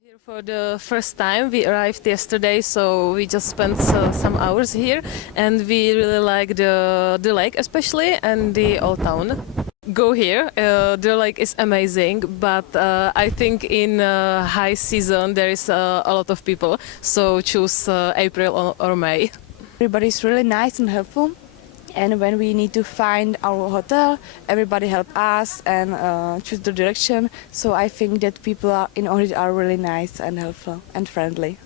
Here for the first time. We arrived yesterday, so we just spent some hours here, and we really like the lake especially and the old town. Go here. The lake is amazing, but I think in high season there is a lot of people. So choose April or May. Everybody's really nice and helpful. And when we need to find our hotel, everybody help us and choose the direction. So I think that people in Ohrid are really nice and helpful and friendly.